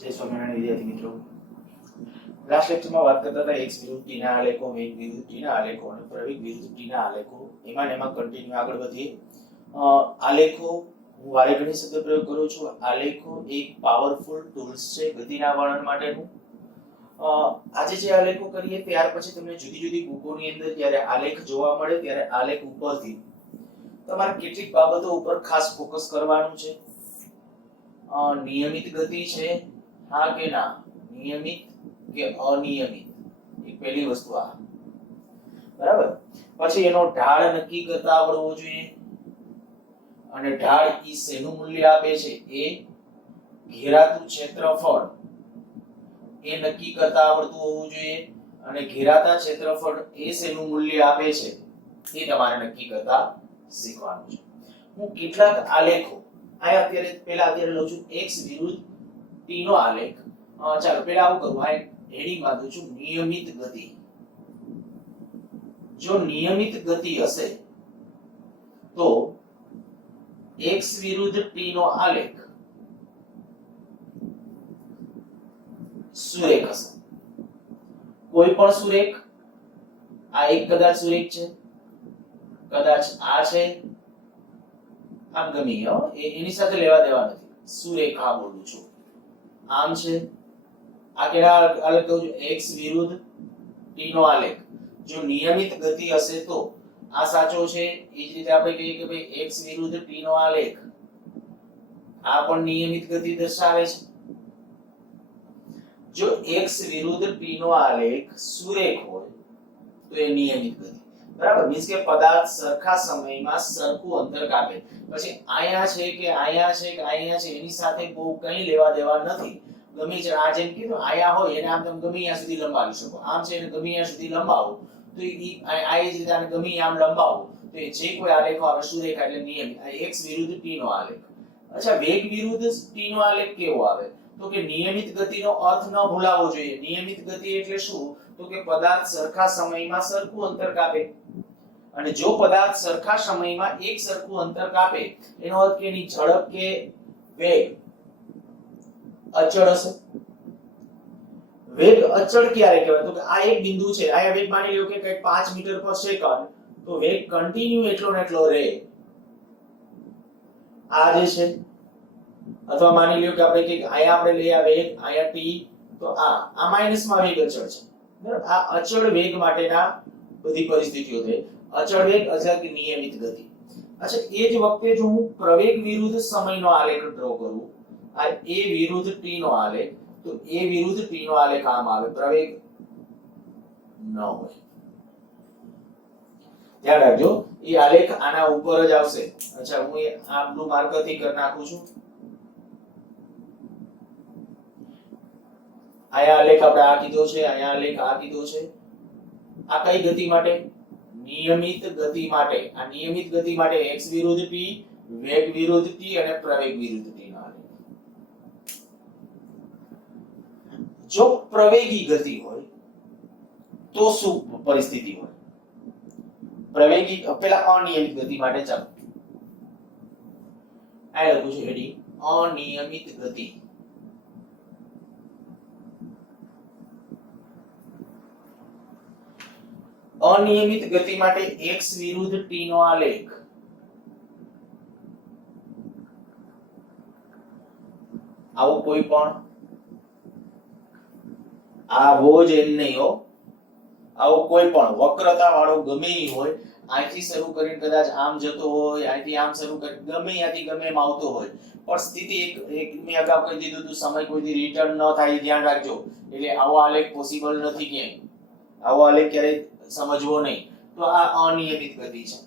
જય સ્વામિનારાયણ વિદ્યાર્થી મિત્રો, લાસ્ટ લેક્ચરમાં વાત કરતા હતા x વિરુદ્ધ t ના આલેખો, વેગ વિરુદ્ધ t ના આલેખો અને પ્રવેગ વિરુદ્ધ t ના આલેખો. એમાં કન્ટિન્યુ આગળ વધીએ. આલેખો હું વારે ઘણી શબ્દ પ્રયોગ કરું છું. આલેખો એક પાવરફુલ ટૂલ્સ છે ગતિના વર્ણન માટેનું. આજે જે આલેખો કરીએ ત્યાર પછી તમને જુદી જુદી બુકોની અંદર જ્યારે આલેખ જોવા મળે ત્યારે આલેખ ઉપરથી તમારે કેટલીક બાબતો ઉપર ખાસ ફોકસ કરવાનું છે. નિયમિત ગતિ છે હા કે ના, નિયમિત કે અનિયમિત, એ પહેલી વસ્તુ આ. બરાબર. પછી એનો ઢાળ નક્કી કરતા આવડવો જોઈએ, અને ઢાળ ઈ શેનું મૂલ્ય આપે છે, એ ઘેરાતું ક્ષેત્રફળ એ નક્કી કરતા આવડતું હોવું જોઈએ, અને ઘેરાતા ક્ષેત્રફળ એ શેનું મૂલ્ય આપે છે એ તમારે નક્કી કરતા શીખવાનું છે. હું કેટલાક આલેખો અત્યારે લઉં છું x વિરુદ્ધ t નો આલેખ. ચાલો પહેલા આવું કરું, આ હેડિંગ બાંધું છું નિયમિત ગતિ. જો નિયમિત ગતિ હશે તો x વિરુદ્ધ t નો આલેખ સુરેખ હશે. કોઈ પણ સુરેખ, આ એક કદાચ સુરેખ છે, કદાચ આ છે, આમ ગમી એની સાથે લેવા દેવા નથી. સુરેખા બોલું છું, આમ છે. આ કેવા આલેખ કહું છું, x વિરુદ્ધ t નો આલેખ. જો નિયમિત ગતિ હશે તો આ સાચો છે. એ જ રીતે આપણે કહીએ કે ભાઈ x વિરુદ્ધ t નો આલેખ, આ પણ નિયમિત ગતિ દર્શાવે છે. જો x વિરુદ્ધ t નો આલેખ સુરેખ હોય તો એ નિયમિત ગતિ. બરાબર. મીન્સ કે પદાર્થ સરખા સમયમાં સરખું અંતર કાપે. પછી આયા છે કે આયા છે કે આયા છે એની સાથે બહુ કંઈ લેવા દેવા નથી. ગમે છે આ જેમ કીધું આયા હોય એને આમ તમે ગમે ત્યાં સુધી લંબાવી શકો. આમ છે એને ગમે ત્યાં સુધી લંબાવો તો આ એ જ રીતે આને ગમે આમ લંબાવો તો એ જે કોઈ આલેખો આવે સુરેખા એટલે નિયમિત. આ x વિરુદ્ધ t નો આલેખ. અચ્છા, વેગ વિરુદ્ધ t નો આલેખ કેવો આવે? તો કે નિયમિત ગતિનો અર્થ ન ભૂલાવવો જોઈએ. નિયમિત ગતિ એટલે શું? તો કે પદાર્થ સરખા સમયમાં સરખું અંતર કાપે. અને જો પદાર્થ સરખા સમયમાં એક સરખું અંતર કાપે એનો અર્થ કે એની ઝડપ કે વેગ અચળ હશે. વેગ અચળ ક્યારે કહેવાય? તો કે આ એક બિંદુ છે, આ વેગ માની લ્યો કે કંઈક 5 મીટર પર સેકન્ડ, તો વેગ કન્ટિન્યુ એટલો ને એટલો રહે. આ જે છે, અથવા માની લ્યો કે આપણે કે આયા આપણે લઈ આ વેગ, આયા t, તો આ માઈનસમાં વેગ અચળ છે. બરાબર. આ અચળ વેગ માટેના બધી પરિસ્થિતિઓ છે. અચળ વેગ અથવા કે નિયમિત ગતિ. અચ્છા, એ જ વખતે જો હું પ્રવેગ વિરુદ્ધ સમયનો આલેખ ડ્રો કરું, આ a વિરુદ્ધ t નો આલેખ, તો a વિરુદ્ધ t નો આલેખ આમ આવે, પ્રવેગ ન હોય. ધ્યાન રાખજો, એ આલેખ આના ઉપર જ આવશે. અચ્છા, હું આ બ્લુ માર્કર થી કરી નાખું છું. આયા આલેખ આપણે આ કીધો છે, આયા આલેખ આ કીધો છે. આ કઈ ગતિ માટે? નિયમિત ગતિ માટે. આ નિયમિત ગતિ માટે x વિરુદ્ધ t, વેગ વિરુદ્ધ t અને પ્રવેગ વિરુદ્ધ t નો આલેખ. જો પ્રવેગી ગતિ હોય તો શું પરિસ્થિતિ હોય? પ્રવેગી પેલા અનિયમિત ગતિ માટે ચાલો આ લખું છું હેડિંગ અનિયમિત ગતિ. અનિયમિત ગતિ માટે x વિરુદ્ધ t નો આલેખ આવો કોઈ પણ આવો જ એમ નહીં હો, આવો કોઈ પણ વક્રતા વાળો ગમે ઈ હોય, અહીંથી શરૂ કરીને કદાચ આમ જતો હોય, અહીંથી આમ શરૂ કરી ગમે ત્યાંથી ગમે એમ આવતો હોય, પણ સ્થિતિ એક મેં અગાઉ કહી દીધું હતું, સમય કોઈથી રિટર્ન ન થાય ધ્યાન રાખજો. એટલે આવો આલેખ પોસિબલ નથી ક્યાંય. આવો આલેખ ક્યારેય સમજવો નહીં. તો આ અનિયમિત ગતિ છે.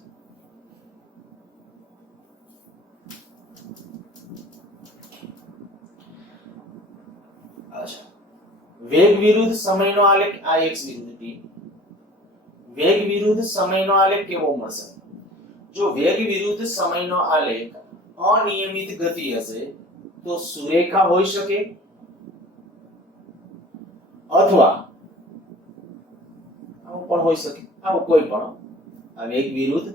અચ્છા, વેગ વિરુદ્ધ સમયનો આલેખ આ x વિરુદ્ધ t. વેગ વિરુદ્ધ સમયનો આલેખ કેવો મળશે? જો વેગ વિરુદ્ધ સમયનો આલેખ અનિયમિત ગતિ હશે તો સુરેખા હોઈ શકે, અથવા આવું પણ હોઈ શકે. આવું કોઈ પણ આ વેગ વિરુદ્ધ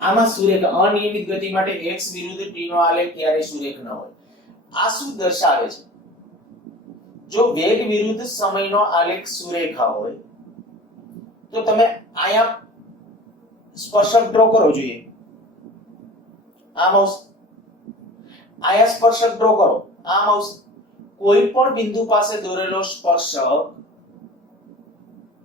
આમાં સુરેખ અનિયમિત ગતિ માટે x વિરુદ્ધ t નો આલેખ ક્યારે સુરેખ ન હોય. આ શું દર્શાવે છે? જો વેગ વિરુદ્ધ સમયનો આલેખ સુરેખા હોય તો તમે અહીંયા સ્પર્શક ડ્રો કરો જોઈએ. આમ આવશે, અહીંયા સ્પર્શક ડ્રો કરો, આમ આવશે. કોઈ પણ બિંદુ પાસે દોરેલો સ્પર્શક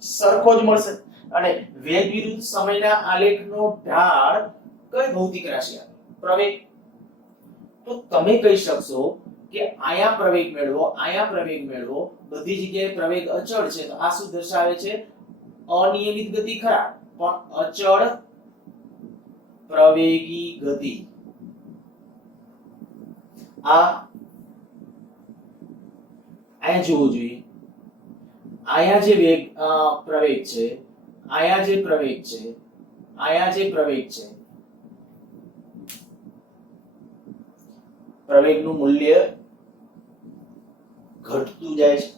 સરખો જ મળશે. અને વેગ વિરુદ્ધ સમયના આલેખનો ઢાળ કઈ ભૌતિક રાશિ આપે? પ્રવેગ. તો તમે કહી શકશો કે અહીંયા પ્રવેગ મેળવો, અહીંયા પ્રવેગ મેળવો, બધી જગ્યાએ પ્રવેગ અચળ છે. તો આ શું દર્શાવે છે? અનિયમિત ગતિ ખરા, પણ અચળ પ્રવેગી ગતિ. આ અહીંયા જોવું જોઈએ. અહીંયા જે વેગ પ્રવેગ છે, અહીંયા જે પ્રવેગ છે, અહીંયા જે પ્રવેગ છે, પ્રવેગનું મૂલ્ય ઘટતું જાય છે.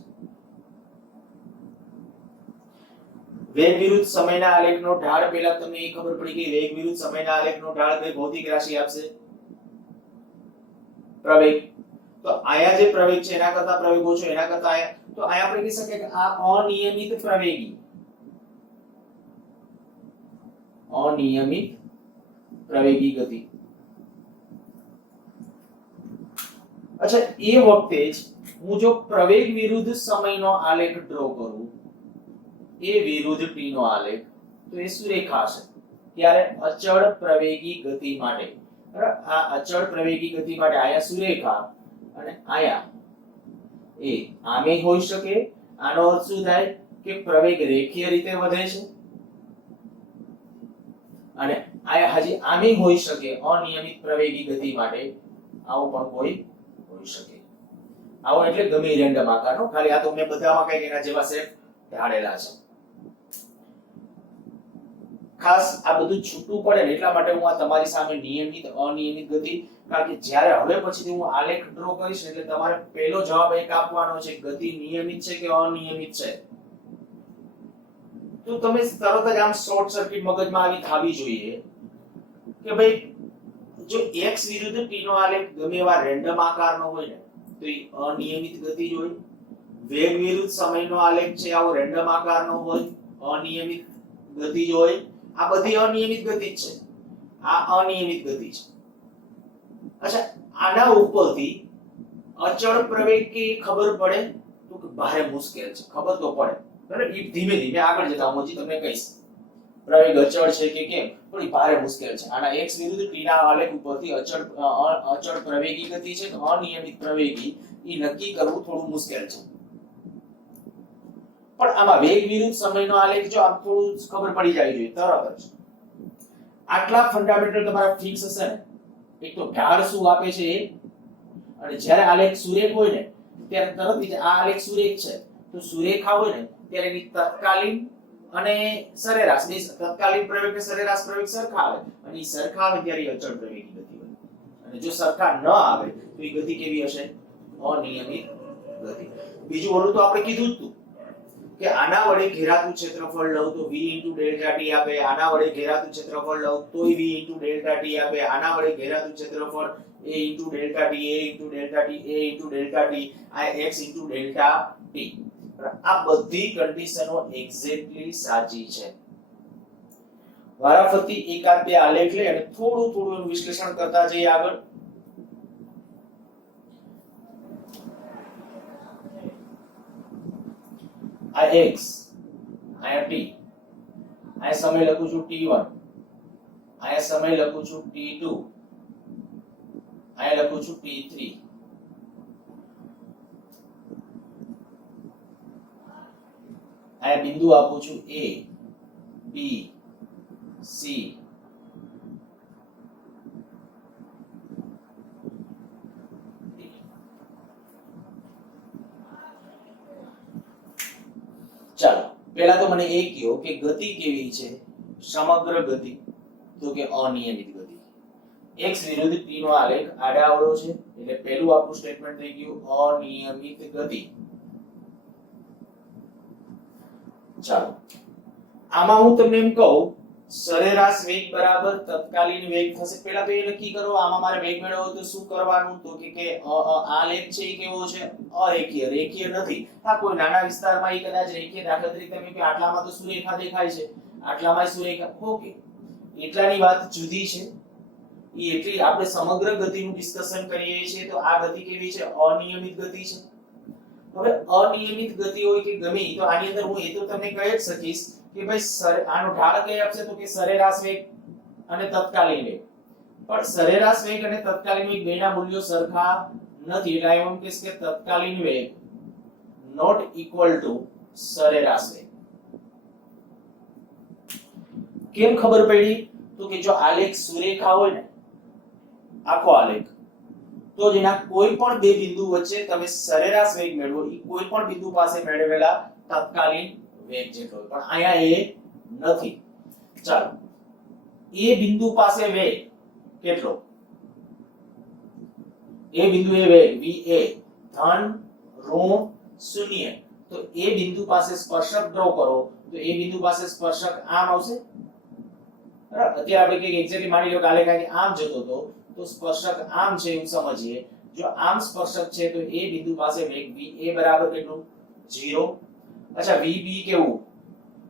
વેગ વિરુદ્ધ સમયના આલેખનો ઢાળ, પહેલા તમને એ ખબર પડી કે વેગ વિરુદ્ધ સમયના આલેખનો ઢાળ કઈ ભૌતિક રાશિ આપશે? પ્રવેગ. તો અહીંયા જે પ્રવેગ છે એના કરતા પ્રવેગ ઓછો, એના કરતા અહીંયા, તો અહીંયા આપણે કહી શકીએ કે આ અનિયમિત પ્રવેગી, અનિયમિત પ્રવેગી ગતિ. અચ્છા, એ વખતે જ હું જો પ્રવેગ વિરુદ્ધ સમયનો આલેખ ડ્રો કરું, એ વિરુદ્ધ t નો આલેખ, તો એ સુરેખા હશે. ત્યારે અચળ પ્રવેગી ગતિ માટે, બરાબર, આ અચળ પ્રવેગી ગતિ માટે આયા સુરેખા અને આયા એ આમે હોઈ શકે. આનો અર્થ શું થાય કે પ્રવેગ રેખીય રીતે વધે છે. અને આયા હજી આમે હોઈ શકે અનિયમિત પ્રવેગી ગતિ માટે. આવું પણ કોઈ હોઈ શકે. આવો એટલે ગમે રેન્ડમ આકારનો, ખાલી આ તો મેં બધામાં કઈ એના જેવા સેટ ઢાળેલા છે. ખાસ આ બધું છૂટું પડે ને એટલા માટે હું આ તમારી સામે નિયમિત અનિયમિત ગતિ, કારણ કે જ્યારે હવે પછીથી હું આલેખ ડ્રો કરીશ એટલે તમારે પહેલો જવાબ એક આપવાનો છે, ગતિ નિયમિત છે કે અનિયમિત છે. તો તમે તરત જ આમ શોર્ટ સર્કિટ મગજમાં આવી થાવી જોઈએ કે ભાઈ જો x વિરુદ્ધ t નો આલેખ ગમે એવા રેન્ડમ આકારનો હોય ને તો એ અનિયમિત ગતિ જ હોય. વેગ વિરુદ્ધ સમયનો આલેખ છે આવો રેન્ડમ આકારનો હોય, અનિયમિત ગતિ જ હોય. આ બધી અનિયમિત ગતિ જ છે, આ અનિયમિત ગતિ છે. અચ્છા, આના ઉપરથી અચળ પ્રવેગ કે ખબર પડે તો કે ભારે મુશ્કેલ છે. ખબર તો પડે, બરાબર, ધીમે ધીમે આગળ જતા હું હજી તમને કહીશ પ્રવેગ અચળ છે કે કેમ, પણ એ ભારે મુશ્કેલ છે. આના x વિરુદ્ધ t ના આલેખ ઉપરથી અચળ પ્રવેગી ગતિ છે કે અનિયમિત પ્રવેગી, એ નક્કી કરવું થોડું મુશ્કેલ છે. પણ આમાં વેગ વિરુદ્ધ સમયનો આલેખ જો આપ થોડું ખબર પડી જાય જોઈએ તરત જ. આટલા ફંડામેન્ટલ તમારા ફિક્સ હશે ને, એક તો ઢાળ શું આપે છે એ, અને જ્યારે આલેખ સુરેખ હોય ને ત્યારે તરત જ આ આલેખ સુરેખ છે તો સુરેખા હોય ને ત્યારે એની તત્કાલીન અને સરેરાશ, તત્કાલીન પ્રવેગ કે સરેરાશ પ્રવેગ સરખા આવે, અને એ સરખા આવે ત્યારે અચળ પ્રવેગી ગતિ હોય. અને જો સરખા ન આવે તો એ ગતિ કેવી હશે? અનિયમિત ગતિ. બીજું ઓલું તો આપણે કીધું જ હતું કે આના વડે ઘેરાતું ક્ષેત્રફળ લઉં તો v ડેલ્ટા t આપે, આના વડે ઘેરાતું ક્ષેત્રફળ લઉં તોય v ડેલ્ટા t આપે, આના વડે ઘેરાતું ક્ષેત્રફળ a delta t, a delta t, a delta t, આ x ડેલ્ટા t. આ બધી કન્ડિશનો એક્ઝેક્ટલી સાચી છે. વારાફરતી એકાદ બે આલેખ લે અને થોડું થોડું એનું વિશ્લેષણ કરતા જઈએ આગળ. આ x, આ t, આ સમય લખું છું t1, આ સમય લખું છું t2, આ લખું છું t3. આ બિંદુ આપું છું a, b, c. ચાલો પહેલા તો મને એ કહો કે ગતિ કેવી છે? સમગ્ર ગતિ તો કે અનિયમિત ગતિ. x વિરુદ્ધ t નો આલેખ આડાઅવળો છે એટલે પહેલું આપણું સ્ટેટમેન્ટ થઈ ગયું અનિયમિત ગતિ. ચાલો આમાં હું તમને એમ કહું સરેરાશ વેગ બરાબર તત્કાલીન વેગ થશે. પહેલા તો એ નક્કી કરો આમાં મારે વેગ મેળવવો તો શું કરવાનું, તો કે આ લેખ છે એ કેવો છે, અરેખીય. રેખીય નથી. હા, કોઈ નાના વિસ્તારમાં એ કદાચ રેખીય, દાખલા તરીકે તમે કે આટલામાં તો સુરેખા દેખાય છે, આટલામાં સુરેખા, ઓકે, એટલાની વાત જુદી છે. એ એટલી આપણે સમગ્ર ગતિનું ડિસ્કશન કરીએ છીએ તો આ ગતિ કેવી છે, અનિયમિત ગતિ છે. હવે અનિયમિત ગતિ હોય કે ગમે તો આની અંદર હું એ તો તમને કહી જ શકીશ કે ભાઈ આનો ઢાળ કઈ આપશે, તો કે સરેરાશ વેગ અને તત્કાલીન વેગ. પણ સરેરાશ વેગ અને તત્કાલીન વેગ બેના મૂલ્યો સરખા નથી, એટલે એમ કહીશ કે તત્કાલીન વેગ નોટ ઇક્વલ ટુ સરેરાશ વેગ. કેમ ખબર પડી, તો કે જો આલેખ સુરેખા હોય ને, આખો આલેખ, તો જેના કોઈ પણ બે બિંદુ વચ્ચે તમે સરેરાશ વેગ મેળવો એ કોઈ પણ બિંદુ પાસે મેળવેલા તત્કાલીન વેગ જેટલો, પણ અહીંયા એ નથી. ચાલો, એ બિંદુ પાસે વેગ કેટલો, એ બિંદુ એ વેગ va ધન ઋણ શૂન્ય, તો એ બિંદુ પાસે સ્પર્શક ડ્રો કરો તો એ બિંદુ પાસે સ્પર્શક આમ આવશે. બરાબર, અત્યારે આપણે કે એક્ઝેક્ટલી માની લો કે આલેખ આમ જતો હતો તો સ્પર્શક આમ છે એવું સમજીએ. જો આમ સ્પર્શક છે તો એ બિંદુ પાસે વેગ va બરાબર કેટલું, 0. અચ્છા, vb કેવું,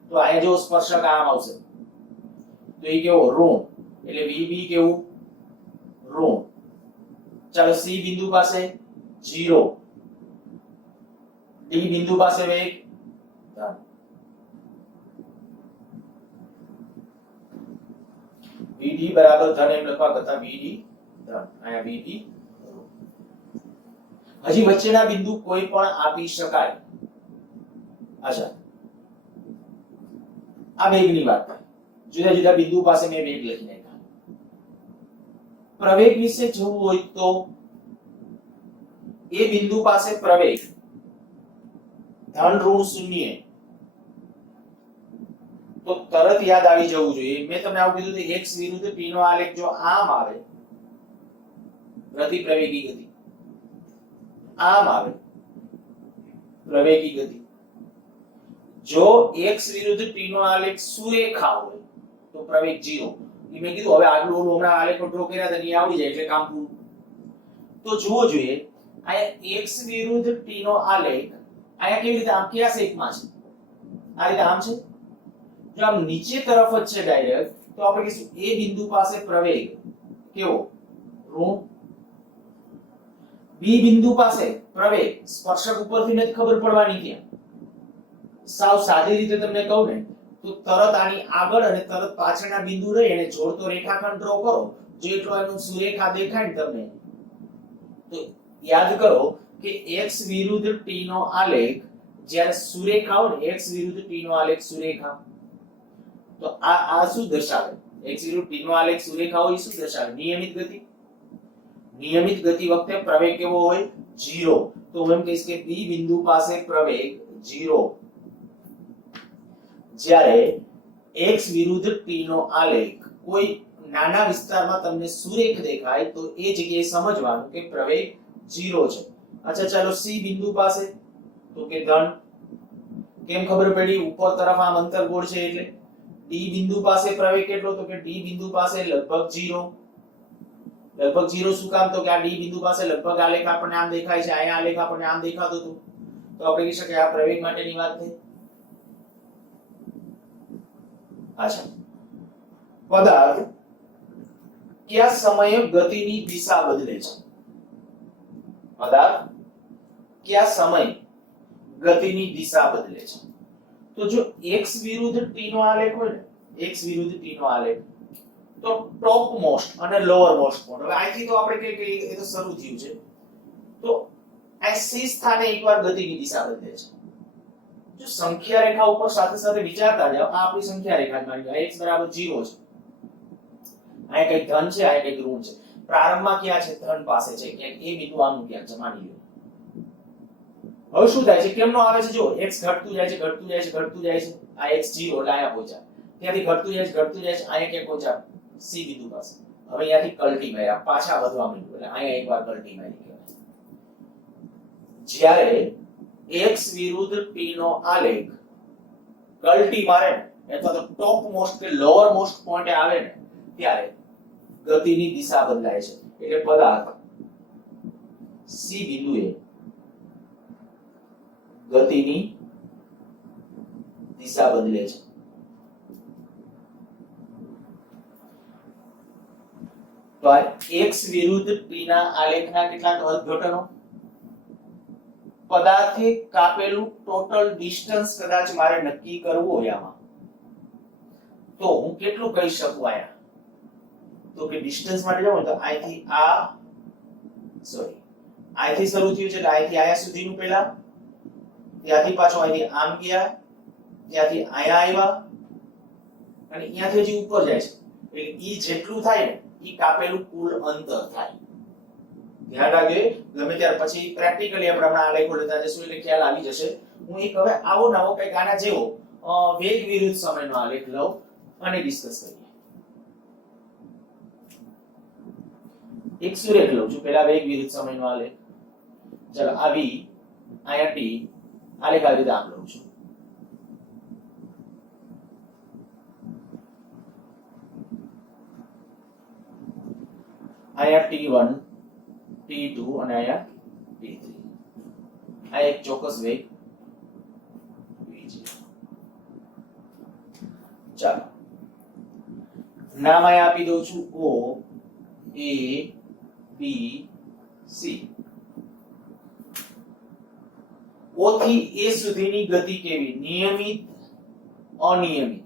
તો અહીંયા જો સ્પર્શક આમ આવશે તો એ કેવો, ઋણ, એટલે vb કેવું, ઋણ. ચાલો, c બિંદુ પાસે 0, d બિંદુ પાસે વેગ ધન. vd બરાબર ધન એમ લખવા કરતા vd ધન, અહીંયા vd. હજી વચ્ચેના બિંદુ કોઈ પણ આપી શકાય. અચ્છા, આ વેગની વાત થાય, જુદા જુદા બિંદુ પાસે મેં વેગ લખી નાખ્યા. પ્રવેગ વિશે જોવું હોય તો એ બિંદુ પાસે પ્રવેગ ધન ઋણ શૂન્ય, તો તરત યાદ આવી જવું જોઈએ. મેં તમને આવું કીધું કે x વિરુદ્ધ t નો આલેખ જો આમ આવે, પ્રતિપ્રવેગી ગતિ, આમ આવે પ્રવેગી ગતિ. જો x વિરુદ્ધ t નો આલેખ સુરેખા હોય તો પ્રવેગ 0. મેં કીધું હવે આગળ હમણાં આલેખો ડ્રો કર્યા હતા, એ આવડી જાય એટલે કામ પૂરું. તો જુઓ જોઈએ, અહીંયા x વિરુદ્ધ t નો આલેખ અહીંયા કેવી રીતે, આમ કયા શેપમાં છે, આ રીતે આમ છે. જો આમ નીચે તરફ જ છે ડાયરેક્ટ, તો આપણે કહીશું એ બિંદુ પાસે પ્રવેગ કેવો, ઋણ. બી બિંદુ પાસે પ્રવેગ, સ્પર્શક ઉપરથી નથી ખબર પડવાની ત્યાં, સાવ સાદી રીતે તમને કહું ને તો તરત આની આગળ અને તરત પાછળના બિંદુ રહી અને જોડતો રેખાખંડ ડ્રો કરો, જેટલો એનું સુરેખા દેખાય ને તમને, તો યાદ કરો કે x વિરુદ્ધ t નો આલેખ જ્યારે સુરેખા હોય ને, x વિરુદ્ધ t નો આલેખ સુરેખા, તો આ શું દર્શાવે, x વિરુદ્ધ t નો આલેખ સુરેખા હોય શું દર્શાવે, નિયમિત ગતિ. નિયમિત ગતિ વખતે પ્રવેગ કેવો હોય, 0. તો હું એમ કહીશ કે p બિંદુ પાસે પ્રવેગ 0. જ્યારે x વિરુદ્ધ t નો આલેખ કોઈ નાના વિસ્તારમાં તમને સુરેખ દેખાય તો એ જગ્યાએ સમજવાનું કે પ્રવેગ 0 છે. અચ્છા, ચાલો, c બિંદુ પાસે, તો કે ધન. કેમ ખબર પડી, ઉપર તરફ આમ અંતર્ગોળ છે એટલે. d બિંદુ પાસે પ્રવેગ કેટલો, તો કે d બિંદુ પાસે લગભગ 0. લગભગ 0 શું કામ, તો કે આ d બિંદુ પાસે લગભગ આલેખ આપણને આમ દેખાય છે, અહીંયા આલેખ આપણને આમ દેખાતો હતો, તો આપણે કહી શકીએ આ પ્રવેગ માટેની વાત થઈ. અચ્છા, પદાર્થ કયા સમયે ગતિની દિશા બદલે છે, પદાર્થ કયા સમયે ગતિની દિશા બદલે છે. તો જો x વિરુદ્ધ t નો આલેખ હોય ને, x વિરુદ્ધ t નો આલેખ, તો ટોપ મોસ્ટ અને લોઅર મોસ્ટ પોઈન્ટ, હવે અહીંથી તો આપણે કે એ તો શરૂ થયું છે, તો આ c સ્થાને એકવાર ગતિની દિશા બદલે છે. જો સંખ્યા રેખા ઉપર સાથે સાથે વિચારતા જાઓ, આ આપણી સંખ્યા રેખા જ માની લો, x બરાબર 0 છે, અહીંયા કઈ ધન છે, અહીંયા કઈ ઋણ છે. પ્રારંભમાં ક્યાં છે, ધન પાસે છે, ક્યાંક એ બિંદુ આનું ક્યાંક છે માની લો. હવે શું થાય છે, કેમનો આવે છે, જો x ઘટતું જાય છે, ઘટતું જાય છે, ઘટતું જાય છે, આ x 0 એટલે અહીંયા પહોંચ્યા, ત્યાંથી ઘટતું જાય છે, ઘટતું જાય છે, અહીંયા ક્યાં પહોંચ્યા, c બિંદુ પાસે. હવે અહીંયાથી કલ્ટી માર્યા, પાછા વધવા માંડ્યું, એટલે અહીંયા એકવાર કલ્ટી મારી કહેવાય. જ્યારે x વિરુદ્ધ t નો આલેખ કલ્ટી મારે અથવા તો ટોપ મોસ્ટ કે લોઅર મોસ્ટ પોઈન્ટ આવે ને ત્યારે ગતિની દિશા બદલાય છે. એટલે પદાર્થ સી બિંદુએ ગતિની દિશા બદલે છે. તો આ x વિરુદ્ધ p ના આલેખના કેટલાક અર્થઘટનો. પદાર્થે કાપેલું ટોટલ ડિસ્ટન્સ કદાચ મારે નક્કી કરવું હોય આમાં, તો હું કેટલું કહી શકું આયા? તો કે ડિસ્ટન્સ માટે જાવ તો અહીંથી અહીંથી શરૂ થયું છે એટલે અહીંથી આયા સુધીનું પહેલા, ત્યાંથી પાછો અહીંથી આમ ગયા, ત્યાંથી આયા આવ્યા અને અહીંયાથી હજી ઉપર જાય છે. એટલે ઈ જેટલું થાય ને ઈ કાપેલું કુલ અંતર થાય. ધ્યાન રાખજો, ગમે ત્યાર પછી પ્રેક્ટિકલી આપણે હમણાં આલેખો લેતા જશું એટલે ખ્યાલ આવી જશે. હું એક હવે આવો નવો કંઈક આના જેવો વેગ વિરુદ્ધ સમયનો આલેખ લઉં અને ડિસ્કસ કરીએ. એક સુરેખ લઉં છું પહેલા વેગ વિરુદ્ધ સમયનો આલેખ. ચાલો આવી અહીંયા ટી આલેખ આવી રીતે આમ લઉં છું. અહીંયા t1 t2 અને અહીંયા t3. આ એક ચોક્કસ વેગ v છે. ચાલો નામ અહીંયા આપી દઉં છું o a b c. o થી a સુધીની ગતિ કેવી? નિયમિત, અનિયમિત?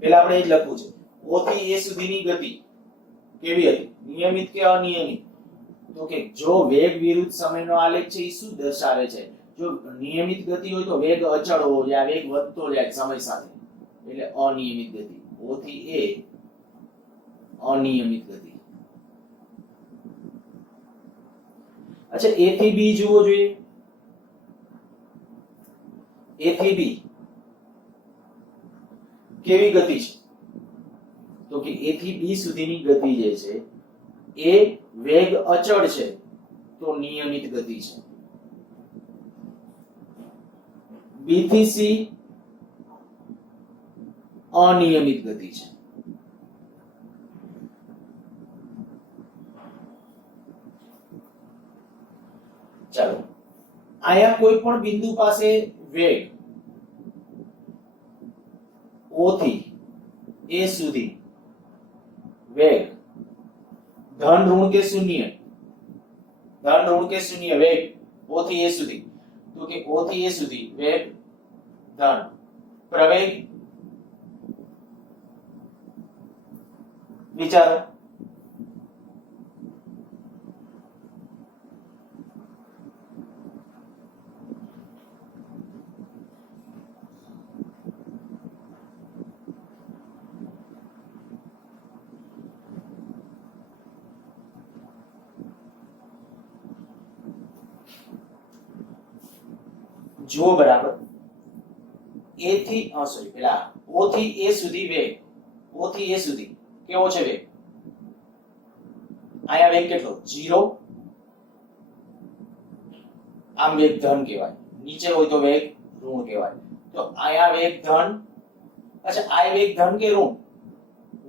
પહેલા આપણે એ જ લખવું છે. o થી a સુધીની ગતિ કેવી હતી? નિયમિત કે અનિયમિત? તો કે જો વેગ વિરુદ્ધ સમયનો આલેખ છે એ શું દર્શાવે છે? જો નિયમિત ગતિ હોય તો વેગ અચળ હોવો જોઈએ, વેગ વધતો જાય સમય સાથે, એટલે અનિયમિત ગતિ. o થી a અનિયમિત ગતિ. અચ્છા a થી b જુઓ જોઈએ. a થી b કેવી ગતિ છે? તો કે a થી b સુધીની ગતિ જે છે એ વેગ અચળ છે તો નિયમિત ગતિ છે. b થી c અનિયમિત ગતિ છે. ચાલો આયા કોઈ પણ બિંદુ પાસે વેગ o થી a સુધી વેગ ધન ઋણ કે શૂન્ય? ધન ઋણ કે શૂન્ય વેગ o થી a સુધી? તો કે o થી a સુધી વેગ ધન. પ્રવેગ વિચારો. જુઓ બરાબર. a થી પેલા o થી a સુધી વેગ, o થી a સુધી કેવો છે વેગ? આયા વેગ કેટલો? 0. આમ વેગ ધન કહેવાય, નીચે હોય તો વેગ ઋણ કહેવાય. તો આયા વેગ ધન. અચ્છા આ વેગ ધન કે ઋણ?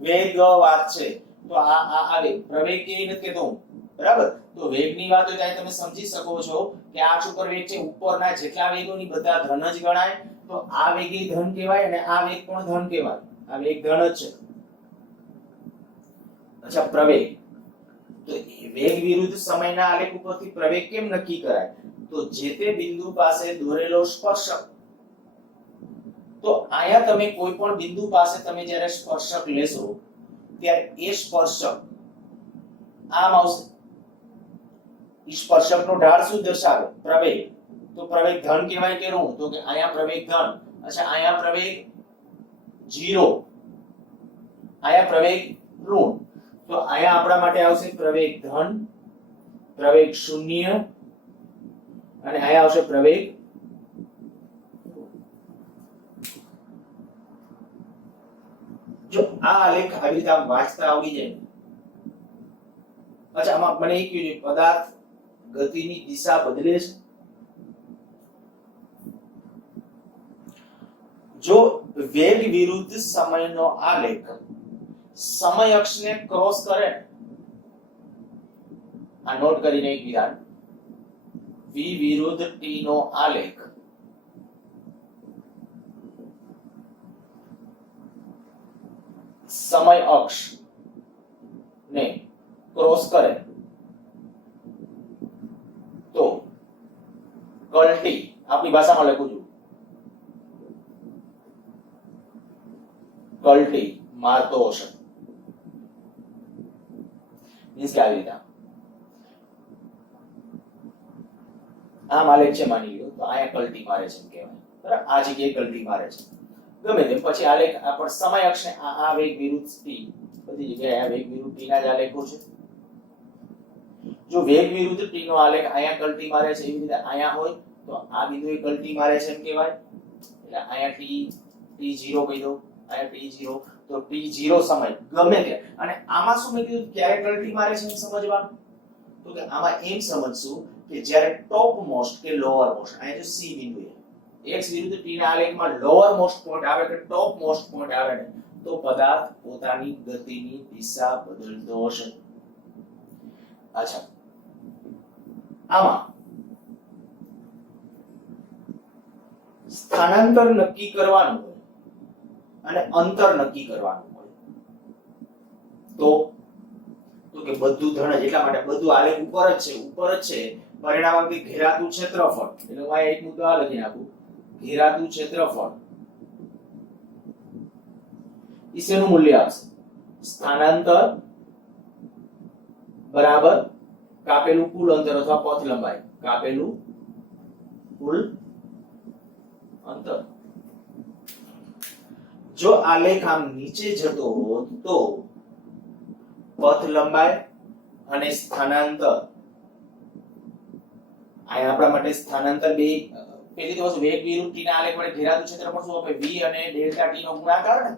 વેગવાત છે તો આ વેગ પ્રવેગ કે નથી કેતો હું, બરાબર? તો વેગની વાત હોય ત્યારે તમે સમજી શકો છો કે આ ઉપર વેગ છે, ઉપરના જેટલા વેગોની બધા ધન જ ગણાય. તો આ વેગ ધન કહેવાય અને આ વેગ પણ ધન કહેવાય. આ વેગ ધન જ છે. અચ્છા પ્રવેગ. તો વેગ વિરુદ્ધ સમયના આલેખ ઉપરથી પ્રવેગ કેમ નક્કી કરાય? તો જે તે બિંદુ પાસે દોરેલો સ્પર્શક. તો આયા તમે કોઈ પણ બિંદુ પાસે તમે જ્યારે સ્પર્શક લેશો ત્યારે એ સ્પર્શક આમ આવશે. સ્પર્શકનો ઢાળ શું દર્શાવે? પ્રવેગ. તો પ્રવેગ ધન કહેવાય કે ઋણ? તો કે આયા પ્રવેગ ધન. અચ્છા આયા પ્રવેગ 0, આયા પ્રવેગ ઋણ. તો આયા આપણા માટે આવશે પ્રવેગ ધન, પ્રવેગ 0 અને આયા આવશે પ્રવેગ. જો આ આલેખ આવી રીતે આમ વાંચતા આવડી જાય. અચ્છા આમાં મને એક કહ્યું પદાર્થ ગતિની દિશા બદલે છે. જો વેગ વિરુદ્ધ સમયનો આલેખ સમય અક્ષને ક્રોસ કરે, આ નોટ કરીને એક વિધાન, v વિરુદ્ધ t નો આલેખ સમય અક્ષ ને ક્રોસ કરે તો કલ્ટી, આપણી ભાષામાં લખું છું, કલ્ટી મારતો હશે, મીન્સ કે આવી રીતે આમ આલેખ છે માની લો, તો અહીંયા કલ્ટી મારે છે એમ કહેવાય, બરાબર, આ જગ્યાએ કલ્ટી મારે છે, ગમે તેમ પછી આલેખ આપણ સમય અક્ષને આ વેગ વિરુદ્ધ t, બધી જગ્યાએ આ વેગ વિરુદ્ધ t ના જ આલેખો છે. જો વેગ વિરુદ્ધ t નો આલેખ અહીંયા કલ્ટી મારે છે, એવી રીતે અહીંયા હોય તો આ બિંદુએ કલ્ટી મારે છે એમ કહેવાય, એટલે અહીંયા t0 કહી દો, અહીંયા t0, તો t0 સમય ગમે તે, અને આમાં શું મેં કીધું ક્યારે કલ્ટી મારે છે એમ સમજવાનું, તો કે આમાં એમ સમજશું કે જ્યારે ટોપ મોસ્ટ કે લોઅર મોસ્ટ, અહીંયા જો c બિંદુ x વિરુદ્ધ t ના આલેખમાં લોઅર મોસ્ટ પોઈન્ટ આવે કે ટોપ મોસ્ટ પોઈન્ટ આવે ને, તો પદાર્થ પોતાની ગતિની દિશા બદલતો હશે. અચ્છા, આમાં સ્થાનાંતર નક્કી કરવાનું હોય અને અંતર નક્કી કરવાનું હોય, તો કે બધું ધન જ, એટલા માટે બધું આલેખ ઉપર જ છે, પરિણામ આપે ઘેરાતું ક્ષેત્રફળ, એટલે હું આ એક મુદ્દો આ લખી નાખું, ઘેરાતું ક્ષેત્રફળ ઈસેનું મૂલ્ય આવશે સ્થાનાંતર બરાબર કાપેલું કુલ અંતર અથવા પથ લંબાઈ, કાપેલું કુલ અંતર. જો આલેખ આમ નીચે જતો હોત તો પથ લંબાઈ અને સ્થાનાંતર, અહીંયા આપણા માટે સ્થાનાંતર બે, પેલી તો વસ્તુ વેગ વિરુદ્ધ t ના આલેખ વડે ઘેરાતું ક્ષેત્રફળ શું આપે, v અને ડેલ્ટા t નો ગુણાકાર ને,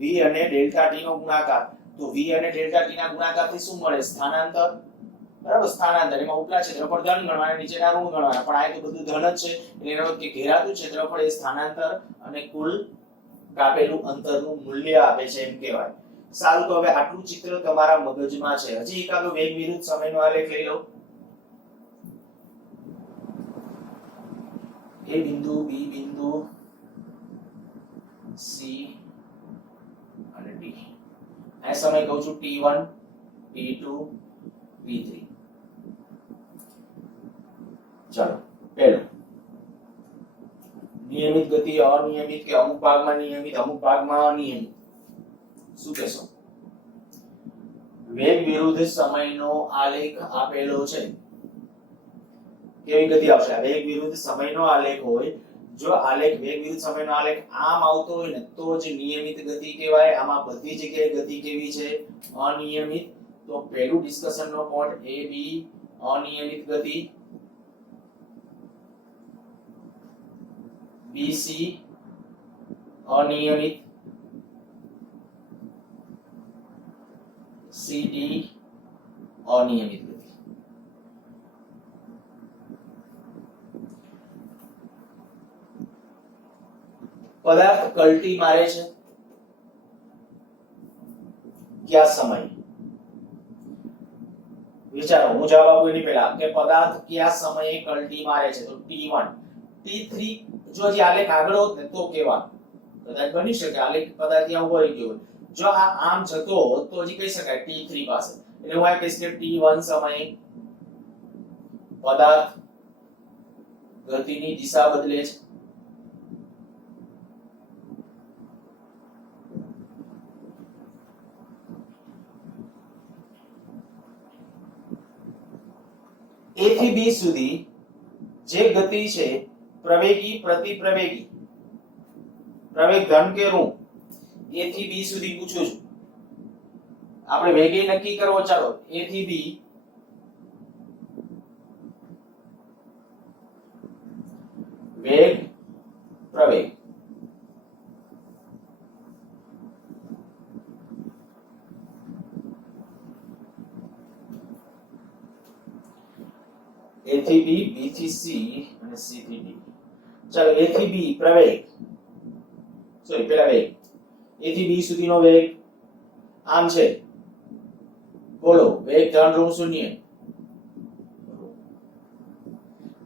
v અને ડેલ્ટા t નો ગુણાકાર, તો v અને ડેલ્ટા t ના ગુણાકારથી શું મળે, સ્થાનાંતર, બરાબર, સ્થાનાંતર, એમાં ઉપલા ક્ષેત્રફળ ધન ગણવાના, નીચેના ઋણ ગણવાના, પણ આ તો બધું ધન જ છે, એટલે એનો અર્થ કે ઘેરાતું ક્ષેત્રફળ એ સ્થાનાંતર અને કુલ કાપેલું અંતરનું મૂલ્ય આપે છે એમ કહેવાય. સારું, તો હવે આટલું ચિત્ર તમારા મગજમાં છે. હજી એકાદો વેગ વિરુદ્ધ સમયનો આલેખ લઈ લો. એ બિંદુ, બી બિંદુ, સી અને ડી, આ સમય કહું છું t1, t2, t3. ચાલો, પહેલો નિયમિત ગતિ, અનિયમિત કે અમુક ભાગમાં નિયમિત, અમુક ભાગમાં અનિયમિત, શું કહેશો? વેગ વિરુદ્ધ સમયનો આલેખ આપેલો છે, કેવી ગતિ આવશે? વેગ વિરુદ્ધ સમયનો આલેખ હોય, જો આલેખ વેગ વિરુદ્ધ સમયનો આલેખ આમ આવતો હોય ને તો જ નિયમિત ગતિ કહેવાય. આમાં બધી જગ્યાએ ગતિ કેવી છે? અનિયમિત. તો પહેલું ડિસ્કશનનો પોઈન્ટ એ બી અનિયમિત ગતિ, બીસી અનિયમિત, સીડી અનિયમિત ગતિ. પદાર્થ કલ્ટી મારે છે કયા સમય? વિચારો, હું જવાબ આપું એની પહેલા કે પદાર્થ કયા સમયે કલ્ટી મારે છે? તો t1, t3 જો હજી આલેખ આગળ હોત ને તો કેવા, કદાચ બની શકે આલેખ પદાર્થ ત્યાં ઉભો રહી ગયો. જો આ આમ જતો હોત તો હજી કહી શકાય t3 પાસે, એટલે હું આ કહીશ કે t1 સમયે પદાર્થ ગતિની દિશા બદલે છે. A થી B સુધી જે ગતિ છે, પ્રવેગી, પ્રતિપ્રવેગી, પ્રવેગ ધન કે ઋણ, A થી B સુધી પૂછું છું. આપણે વેગે નક્કી કરવો. ચાલો, A થી B વેગ, પ્રવેગ, A થી B, B થી C અને C થી D. ચાલો, A થી B પ્રવેગ, સોરી પેલા વેગ a થી b સુધીનો વેગ આમ છે, બોલો વેગ ધન ઋણ શૂન્ય.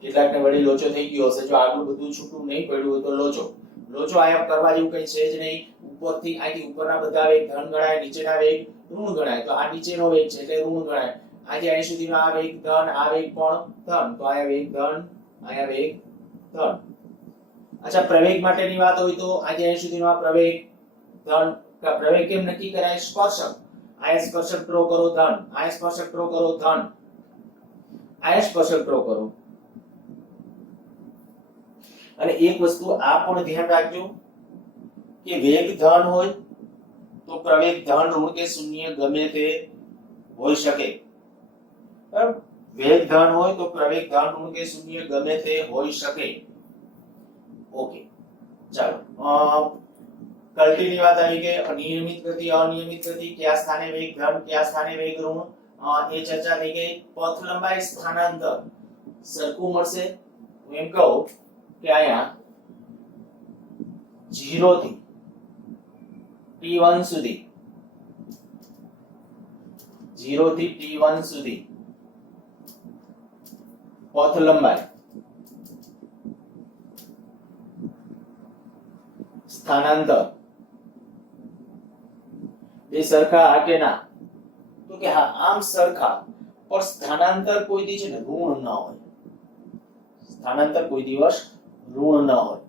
કેટલાકને વળી લોચો થઈ ગયો હશે, જો આગળ બધું છૂટું નહીં પડ્યું હોય તો લોચો આયા કરવા જેવું કઈ છે જ નહીં. ઉપરથી અહીંથી ઉપરના બધા વેગ ધન ગણાય, નીચેના વેગ ઋણ ગણાય, તો આ નીચેનો વેગ છે એટલે ઋણ ગણાય. આજે અહીં સુધીનો આ વેગ ધન, આ વેગ પણ ધન, તો આયા વેગ ધન, આયા વેગ ધન. અચ્છા પ્રવેગ માટેની વાત હોય તો આજે અહીં સુધીનો આ પ્રવેગ ધન. પ્રવેગ કેમ નક્કી કરાય? સ્પર્શક. આયા સ્પર્શક ડ્રો કરો ધન, આયા સ્પર્શક ડ્રો કરો ધન, આયા સ્પર્શક ડ્રો કરો. અને એક વસ્તુ આ પણ ધ્યાન રાખજો કે વેગ ધન હોય તો પ્રવેગ ધન ઋણ કે શૂન્ય ગમે તે હોઈ શકે. બરાબર? વેગ ધન હોય તો પ્રવેગ ધન ઋણ કે શૂન્ય ગમે તે હોઈ શકે. ઓકે ચાલો કલ્ટીની વાત આવી કે અનિયમિત ગતિ, અનિયમિત ગતિ, કયા સ્થાને વેગ ધન, કયા સ્થાને વેગ ઋણ, એ ચર્ચા થઈ ગઈ. પથ લંબાઈ સ્થાનાંતર સરખું મળશે. હું એમ કહું કે અહીંયા 0 થી t1 સુધી, 0 થી t1 સુધી પથ લંબાઈ સ્થાનાંતર બે સરખા આ કે ના? તો કે હા આમ સરખા, પણ સ્થાનાંતર કોઈ દી છે ને ઋણ ન હોય. સ્થાનાંતર કોઈ દિવસ ઋણ ન હોય.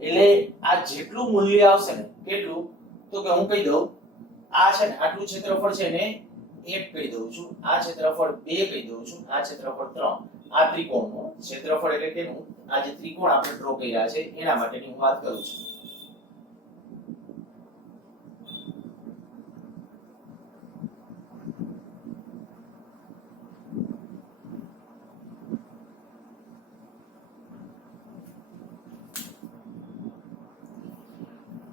એટલે આ જેટલું મૂલ્ય આવશે ને કેટલું, તો કે હું કહી દઉં આ છે ને આટલું ક્ષેત્રફળ છે ને 1 કહી દઉં છું, આ ક્ષેત્રફળ 2 કહી દઉં છું, આ ક્ષેત્રફળ 3. આ ત્રિકોણનું ક્ષેત્રફળ એટલે કેનું? આ જે ત્રિકોણ આપણે ડ્રો કર્યા છે એના માટેની હું વાત કરું છું.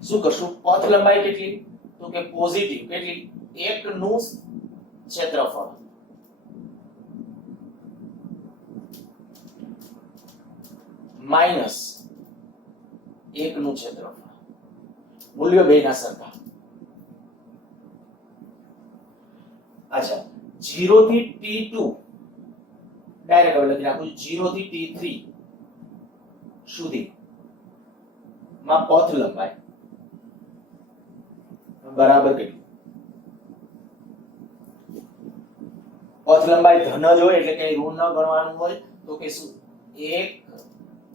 શું કરશું? પથ લંબાઈ કેટલી? તો કે પોઝિટિવ કેટલી? 1 નું ક્ષેત્રફળ માઈનસ 1 નું ક્ષેત્રફળ. મૂલ્યો બેના સરખા. અચ્છા 0 થી t2 ડાયરેક્ટ હવે લખી નાખું 0 થી t3 સુધી માં પથ લંબાઈ બરાબર કેટલી? પથ લંબાઈ ધન જ હોય એટલે કઈ ઋણ ન ગણવાનું હોય, તો કે શું 1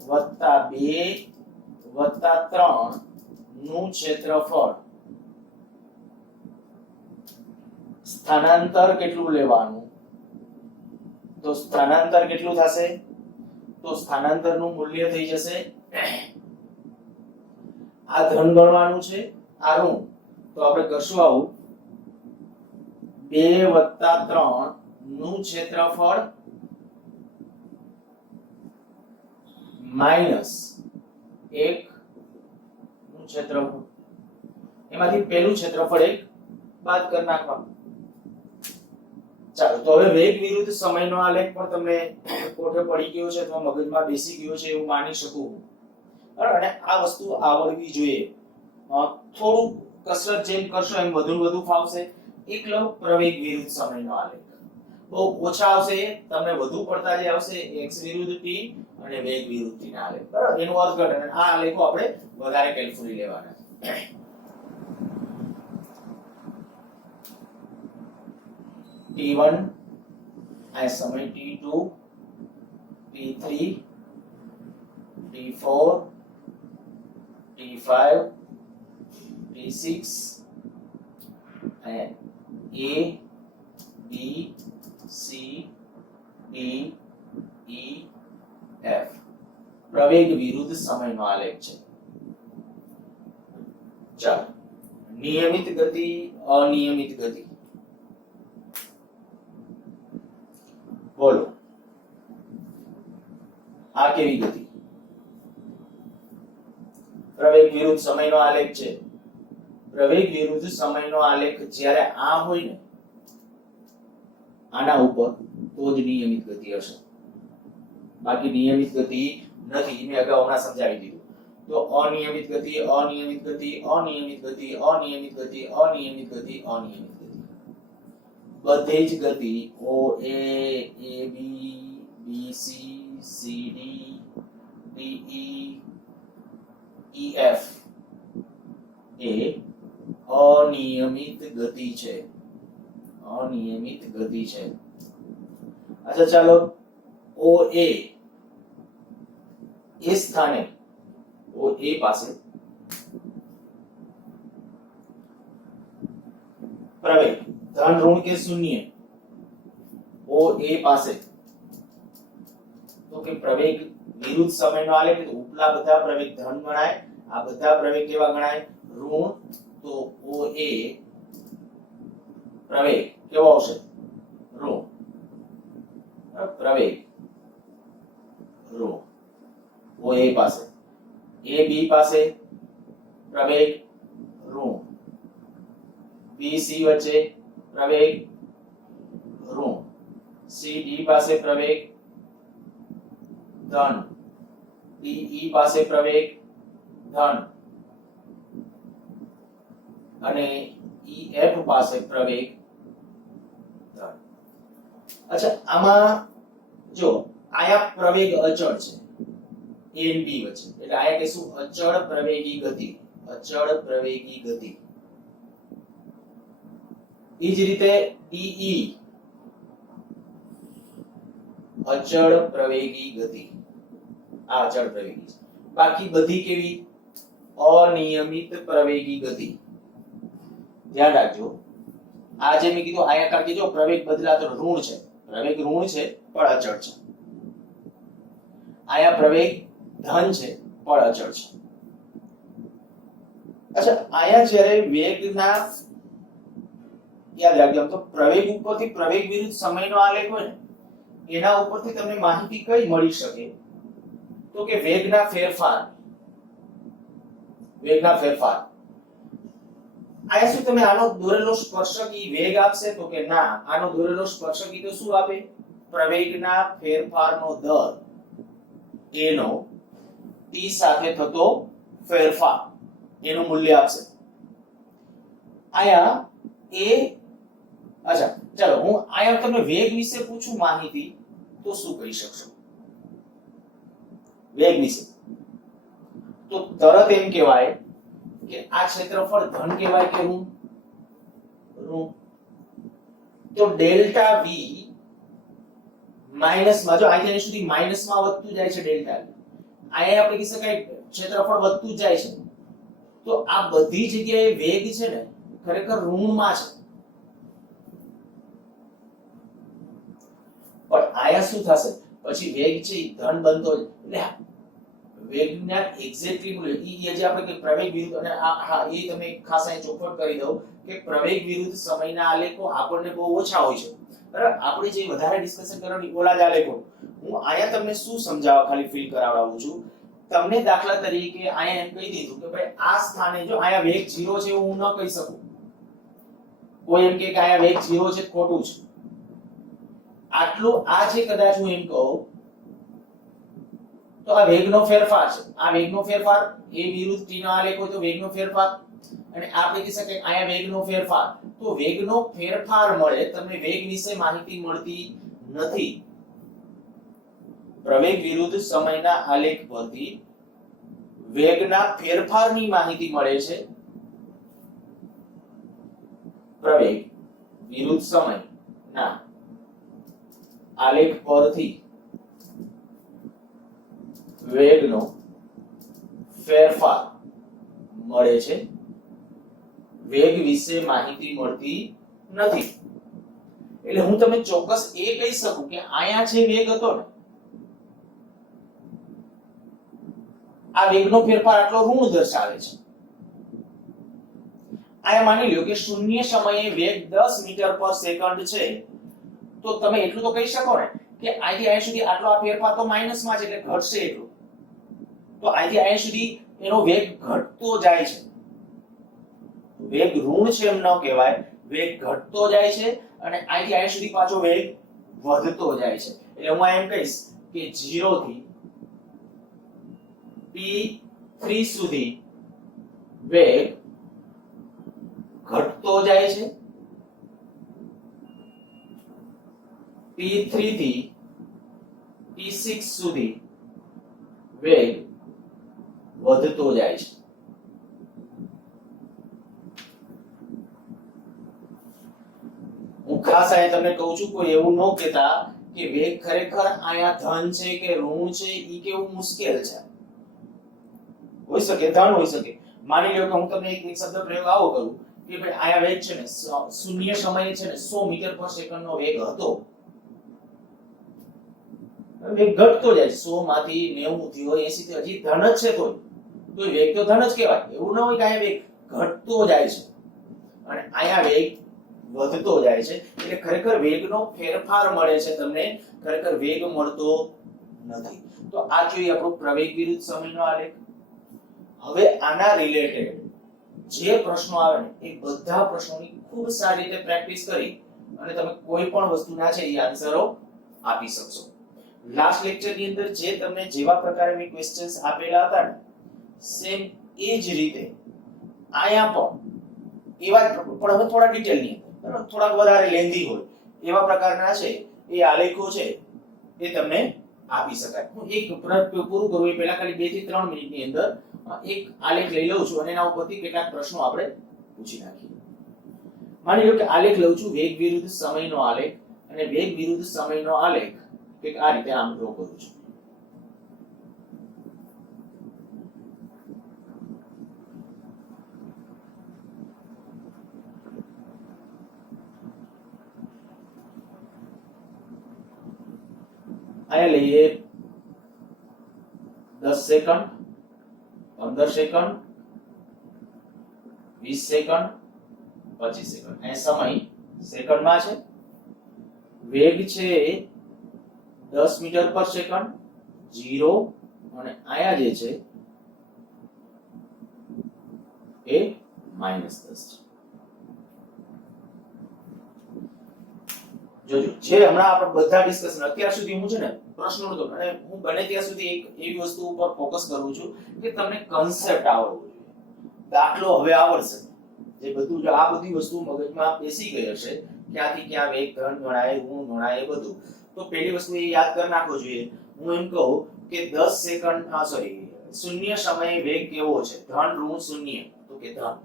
+ 2 + 3 નું ક્ષેત્રફળ. સ્થાનાંતર કેટલું લેવાનું? તો સ્થાનાંતર કેટલું થશે? તો સ્થાનાંતરનું મૂલ્ય થઈ જશે, આ ધન ગણવાનું છે, આ ઋણ, તો આપણે કરશું આવું 2 + 3 નું ક્ષેત્રફળ માઈનસ 1 નું ક્ષેત્રફળ. એમાંથી પહેલું ક્ષેત્રફળ 1 બાદ કરી નાખવાનું. ચાલો તો હવે વેગ વિરુદ્ધ સમયનો આલેખ પણ તમને કોઠે પડી ગયો છે અથવા મગજમાં બેસી ગયો છે એવું માની શકું. અને આ વસ્તુ આવડવી જોઈએ. થોડું કસરત જેમ કરશો એમ વધુ ફાવશે. એકલવ પ્રવેગ વિરુદ્ધ સમયનો આલેખ બહુ ઓછા આવશે, તમને વધુ પડતા જે આવશે x વિરુદ્ધ t અને વેગ વિરુદ્ધ t ના આલેખ. બરાબર? એનું અર્થઘટન અને આ આલેખો આપણે વધારે કેલ્ક્યુલેટ લેવાના. t1 આ સમય t2 t3 t4 t5 t6 and A B C D E F પ્રવેગ વિરુદ્ધ સમયનો આલેખ છે. ચાલો નિયમિત ગતિ, અનિયમિત ગતિ બોલો. આ કેવી ગતિ? પ્રવેગ વિરુદ્ધ સમયનો આલેખ છે. પ્રવેગ વિરુદ્ધ સમયનો આલેખ જ્યારે આ હોય ને આના ઉપર, તો જ નિયમિત ગતિ હશે, બાકી નિયમિત ગતિ નથી. મેં અગાઉ હમણાં સમજાવી દીધું. તો અનિયમિત ગતિ, અનિયમિત ગતિ, અનિયમિત ગતિ, અનિયમિત ગતિ, અનિયમિત ગતિ, અનિયમિત ગતિ. બધી જ ગતિ ઓ A, A B, B C, C D, D E, E F એ અનિયમિત ગતિ છે. અનિયમિત ગતિ છે. અચ્છા ચાલો, ઓ એ સ્થાને, ઓ એ પાસે પ્રવેગ ધન, ઋણ કે શૂન્ય? ઓ એ પાસે તો કે પ્રવેગ વિરુદ્ધ સમયનો આલેખ, તો ઉપલા બધા પ્રવેગ ધન ગણાય, આ બધા પ્રવેગ કેવા ગણાય? ઋણ. તો ઓ એ પ્રવેગ કેવો આવશે? ઋણ. પ્રવેગ ઋણ ઓ એ પાસે. એ બી પાસે પ્રવેગ ઋણ. બી સી વચ્ચે પ્રવેગ ઋણ. સી ડી પાસે પ્રવેગ ધન. ડી ઈ પાસે પ્રવેગ ધન અને ઈ એફ પાસે પ્રવેગ ધન. અચ્છા આમાં જો આયા પ્રવેગ અચળ છે એ અને બી વચ્ચે, એટલે આયા કે શું? અચળ પ્રવેગી ગતિ. અચળ પ્રવેગી ગતિ. ઈ જ રીતે ડીઈ અચળ પ્રવેગી ગતિ. આ અચળ પ્રવેગી છે. બાકી બધી કેવી? અનિયમિત પ્રવેગી ગતિ. ધ્યાન રાખજો, આ જે મેં કીધું આયા કારણ કે જો પ્રવેગ બદલાતો ઋણ છે, પ્રવેગ ઋણ છે પણ અચળ છે. આયા પ્રવેગ ધન છે પણ અચળ છે. અચ્છા આયા જ્યારે વેગના, યાદ રાખજો, તો પ્રવેગ ઉપરથી પ્રવેગ વિરુદ્ધ સમયનો આલેખ હોય ને, એના ઉપરથી તમને માહિતી કઈ મળી શકે? તો કે વેગના ફેરફાર. વેગના ફેરફાર. આયા શું તમે આનો દોરેલો સ્પર્શકી વેગ આપશે? તો કે ના, આનો દોરેલો સ્પર્શકી તો શું આપે? પ્રવેગના ફેરફારનો દર એનો ટી સાથે થતો ફેરફાર એનું મૂલ્ય આપશે. આયા એ, અચ્છા ચાલો હું આયા તમને વેગ વિશે પૂછું માહિતી તો શું કહી શકશો? વેગ વિશે તો તરત એમ કહેવાય કે આ ક્ષેત્રફળ ધન કહેવાય કે ઋણ? ઋણ. તો ડેલ્ટા વી માઈનસ માં, જો અહીંયા સુધી માઈનસ માં વધતું જાય છે ડેલ્ટા વી, અહીંયા આપણે કહી શકાય ક્ષેત્રફળ વધતું જ જાય છે. તો આ બધી જગ્યાએ વેગ છે ને ખરેખર ઋણમાં છે. પણ આયા શું થશે? પછી વેગ છે ધન બનતો, એટલે વેગના એક્ઝેક્ટલી મૂલ્ય ઈ જે આપણે કે પ્રવેગ વિરુદ્ધ, અને હા એ તમે ખાસ અહીં ચોખવટ કરી દઉં કે પ્રવેગ વિરુદ્ધ સમયના આલેખો આપણને બહુ ઓછા હોય છે, બરાબર? આપણે જે વધારે ડિસ્કશન કરવાની ઓલા જ આલેખો, હું આયા તમને શું સમજાવવા ખાલી ફીલ કરાવડાવું છું તમને. દાખલા તરીકે આયા એમ કહી દીધું કે ભાઈ આ સ્થાને જો આયા વેગ 0 છે એવું હું ન કહી શકું. કોઈ એમ કે આયા વેગ 0 છે, ખોટું છે. આટલું આ છે કદાચ હું એમ કહું તો આ વેગનો ફેરફાર છે. આ વેગનો ફેરફાર એ વિરુદ્ધ ટી નો આલેખ હોય તો વેગનો ફેરફાર, અને આપણે કહી શકીએ આયા વેગનો ફેરફાર. તો વેગનો ફેરફાર મળે, તમને વેગ વિશે માહિતી મળતી નથી. પ્રવેગ વિરુદ્ધ સમયના આલેખ પરથી વેગના ફેરફારની માહિતી મળે છે. પ્રવેગ વિરુદ્ધ સમયના આલેખ પરથી વેગનો ફેરફાર મળે છે, વેગ વિશે માહિતી મળતી નથી. એટલે હું તમને ચોક્કસ એ કહી શકું કે આયા જે વેગ હતો ને, આ વેગનો ફેરફાર આટલો ઋણ દર્શાવે છે. આયા માની લ્યો કે શૂન્ય સમયે વેગ 10 મીટર પર સેકન્ડ છે, તો તમે એટલું તો કહી શકો ને કે અહીંથી અહીં સુધી આટલો આ ફેરફાર તો માઈનસમાં છે, એટલે ઘટશે એટલું. તો અહીંથી અહીં સુધી એનો વેગ ઘટતો જાય છે. વેગ ઋણ છે એમ ન કહેવાય, વેગ ઘટતો જાય છે, અને અહીંથી અહીં સુધી પાછો વેગ વધતો જાય છે. એટલે હું એમ કહીશ કે 0 થી p P3 સુધી વેગ ઘટતો જાય છે, P3 થી P6 સુધી વેગ વધતો જાય છે. હું ખાસ આ તમને કહું છું, કોઈ એવું ન કહેતા કે વેગ ખરેખર આયા ધન છે કે ઋણ છે, ઈ કેવું મુશ્કેલ છે. હોઈ શકે ધન હોઈ શકે. માની લો કે હું તમને એક શબ્દ પ્રયોગ આવો કરું કે ભાઈ આયા વેગ છે ને શૂન્ય સમયે છે ને 100 મીટર પર સેકન્ડ નો વેગ હતો, વેગ ઘટતો જાય છે, 100 માંથી 90 થી હોય 80 થી, હજી ધન જ છે તો વેગ તો ધન જ કહેવાય. એવું ન હોય કે આયા વેગ ઘટતો જાય છે અને આયા વેગ વધતો જાય છે. એટલે ખરેખર વેગનો ફેરફાર મળે છે તમને, ખરેખર વેગ મળતો નથી. તો આ જોઈએ આપણો પ્રવેગ વિરુદ્ધ સમયનો આલેખ. હવે આના રિલેટેડ જે પ્રશ્નો આવે ને એ બધા પ્રશ્નોની ખૂબ સારી રીતે પ્રેક્ટિસ કરી અને તમે કોઈ પણ વસ્તુના છે એ આન્સરો આપી શકશો. લાસ્ટ લેક્ચરની અંદર જે તમને જેવા પ્રકારે મેં ક્વેશ્ચન્સ આપેલા હતા ને સેમ એ જ રીતે આયા પણ એવા પણ હવે થોડા ડિટેલની અંદર થોડાક વધારે લેન્ધી હોય એવા પ્રકારના છે એ આલેખો છે એ તમને આપી શકાય. હું એક પૂરું કરું એ પહેલા ખાલી 2 થી 3 મિનિટની અંદર એક આલેખ લઈ લઉં છું અને એના ઉપરથી કેટલાક પ્રશ્નો આપણે પૂછી નાખીએ. માની લો કે આલેખ લઉં છું વેગ વિરુદ્ધ સમયનો આલેખ, અને વેગ વિરુદ્ધ સમયનો આલેખ એક આ રીતે આમ ડ્રો કરું છું. આયા લઈએ 10 સેકન્ડ, 15 સેકન્ડ, 20 સેકન્ડ, 25 સેકન્ડ. એ સમય સેકન્ડમાં છે. વેગ છે 10 મીટર પર સેકન્ડ, 0, અને આયા જે છે એ -10 છે. જોજો છે હમણાં આપણે બધા ડિસ્કશન અત્યાર સુધી હું છે ને પ્રશ્નો નતો, અને હું બને ત્યાં સુધી એક એવી વસ્તુ ઉપર ફોકસ કરું છું કે તમને કન્સેપ્ટ આવડવો જોઈએ. દાખલો હવે આવડશે, જે બધું જો આ બધી વસ્તુ મગજમાં બેસી ગઈ હશે, ક્યાંથી ક્યાં વેગ ધન ગણાય ઋણ ગણાય એ બધું, તો પહેલી વસ્તુ એ યાદ કરી નાખવો જોઈએ. હું એમ કહું કે 10 સેકન્ડ શૂન્ય સમયે વેગ કેવો છે, ધન ઋણ શૂન્ય, તો કે ધન.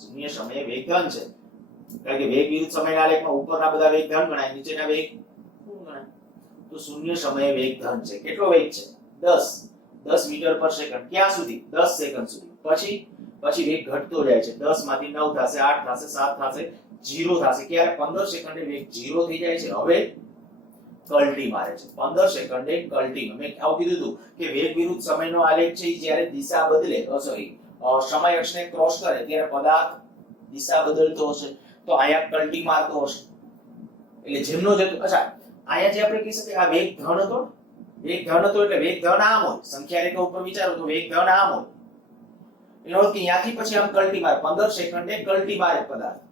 શૂન્ય સમયે વેગ ધન છે, કારણ કે વેગ વિરુદ્ધ સમયના આલેખમાં ઉપરના બધા વેગ ધન ગણાય, નીચેના વેગ ઋણ ગણાય. તો શૂન્ય સમયે વેગ ધન છે. કેટલો વેગ છે? 10 મીટર પર સેકન્ડ. ક્યાં સુધી? 10 સેકન્ડ સુધી. પછી વેગ ઘટતો જાય છે. 10 માંથી 9 થશે, 8 થશે, 7 થશે, 0 થશે. ક્યારે? 15 સેકન્ડે વેગ 0 થઈ જાય છે. હવે કલ્ટી મારે છે. 15 સેકન્ડે કલ્ટી. મેં આવું કીધું હતું કે વેગ વિરુદ્ધ સમયનો આલેખ છે જ્યારે દિશા બદલે, સમય અક્ષને ક્રોસ કરે ત્યારે પદાર્થ દિશા બદલતો હશે, તો આયા કલ્ટી મારતો હશે. એટલે જેમનો જતો, અચ્છા આયા જે આપણે કહી શકીએ આ વેગ ધન હતો, વેગ ધન હતો એટલે વેગ ધન આમ હોય, સંખ્યા રેખા ઉપર વિચારો તો વેગ ધન આમ હોય, એનો અર્થ કે ત્યાંથી પછી આમ કલ્ટી મારે, 15 સેકન્ડે કલ્ટી મારે પદાર્થ.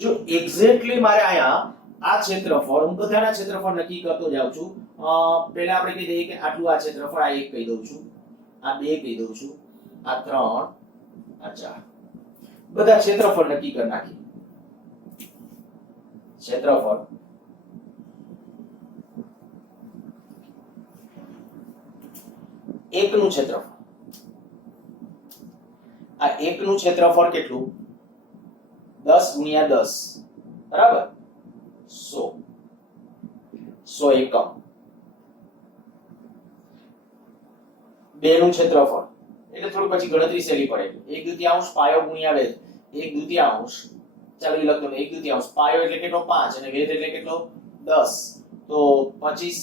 જો એક્ઝેક્ટલી મારે આયા આ ક્ષેત્રફળ, હું બધાના ક્ષેત્રફળ નક્કી કરતો જાઉં છું. પહેલા આપણે કહી દઈએ કે આટલું આ ક્ષેત્રફળ, આ 1 કહી દઉં છું, આ 2 કહી દઉં છું, આ 3, આ 4, બધા ક્ષેત્રફળ નક્કી કરી નાખી. ક્ષેત્રફળ એકનું ક્ષેત્રફળ, આ એકનું ક્ષેત્રફળ કેટલું? 10 ગુણ્યા 10, બરાબર 100 એકમ. બે નું ક્ષેત્રફળ એટલે થોડું પછી ગણતરી સહેલી પડે. 1/2 પાયો ગુણ્યા વેધ, 1/2, ચાલો એ લખતો 1/2 પાયો એટલે કેટલો? 5, અને વેધ એટલે કેટલો? 10, તો 25.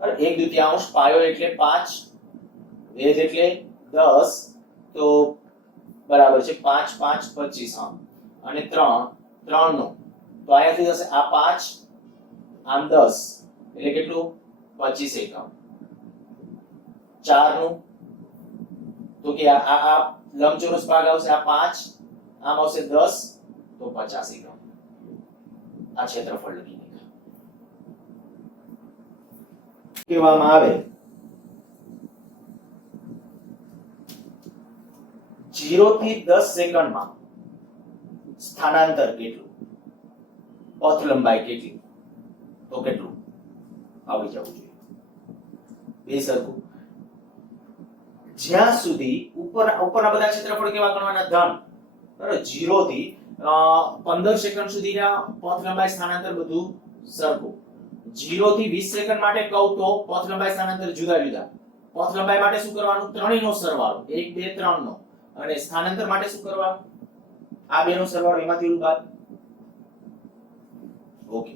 1/2 પાયો એટલે 5, વેધ એટલે 10, તો બરાબર છે 5 5 25. હા, અને 3 નો તો અહીંયાથી થશે આ 5, આમ 10 એટલે કેટલું? 25 એકમ. 4 નું તો કે આ લંબચોરસ ભાગ આવશે, આ 5, આમ આવશે 10, તો 50 એકમ. આ ક્ષેત્રફળ લખી નાખ્યા. કહેવામાં આવે 0 થી 10 સેકન્ડમાં સ્થાનાંતર કેટલું, પથ લંબાઈ કેટલી, તો કેટલું આવી જવું જોઈએ બે સરખું. જ્યાં સુધી ઉપરના બધા ક્ષેત્રફળ કેવા ગણવાના ધન, બરાબર 0 થી 15 સેકન્ડ સુધીના પથ લંબાઈ સ્થાનાંતર બધું સરખું. 0 થી 20 સેકન્ડ માટે કહું તો પથ લંબાઈ સ્થાનાંતર જુદા જુદા. પથ લંબાઈ માટે શું કરવાનું, ત્રણેયનો સરવાળો 1 2 3 નો, અને સ્થાનાંતર માટે શું કરવાનું, આ બેનો સરવાળો એમાંથી ઓલું બાદ. ઓકે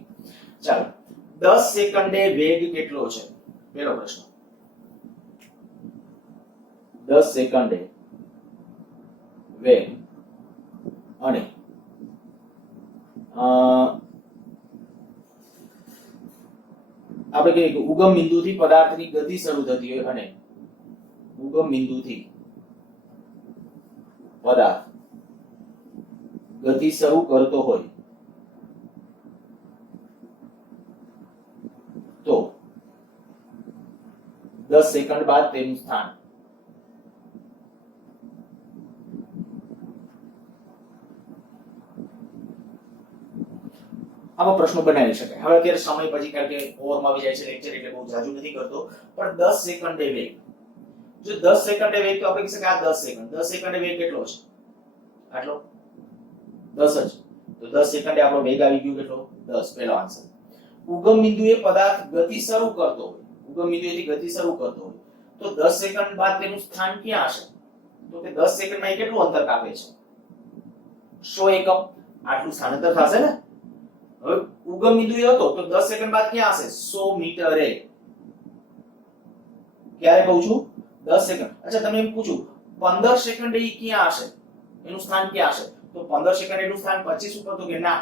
ચાલો 10 સેકન્ડે વેગ કેટલો છે, પહેલો પ્રશ્ન. 10 સેકન્ડે વેગ અને આપણે કહીએ કે ઉગમ બિંદુથી પદાર્થની ગતિ શરૂ થતી હોય અને ઉગમ બિંદુથી પદાર્થ ગતિ શરૂ કરતો હોય તો 10 સેકન્ડ બાદ તેનું સ્થાન. આવા પ્રશ્નો બનાવી શકાય. હવે અત્યારે સમય પછી કારણ કે ઓવરમાં આવી જાય છે લેક્ચર એટલે બહુ જાજુ નથી કરતો, પણ 10 સેકન્ડે વેગ, જો 10 સેકન્ડે વેગ તો આપણે કહી શકાય આ 10 સેકન્ડ. 10 સેકન્ડે વેગ કેટલો છે, આટલો 10 જ. તો 10 સેકન્ડે આપણો વેગ આવી ગયો કેટલો, 10. પહેલો આન્સર. ઉગમ બિંદુએ પદાર્થ ગતિ શરૂ કરતો હોય, ઉગમ બિંદુએથી ગતિ શરૂ કરતો હોય તો 10 સેકન્ડ બાદ તેનું સ્થાન ક્યાં હશે, તો કે 10 સેકન્ડમાં એ કેટલું અંતર કાપે છે, 100 એકમ. આટલું સ્થાનાંતર થશે ને. હવે ઉગમ બિંદુએ હતો તો 10 સેકન્ડ બાદ ક્યાં હશે, 100 મીટરે. ક્યારે કહું છું, 10 સેકન્ડ. અચ્છા તમે એમ પૂછું 15 સેકન્ડે એ ક્યાં હશે, એનું સ્થાન ક્યાં હશે, તો 15 સેકન્ડ એનું સ્થાન 25 ઉપર, તો કે ના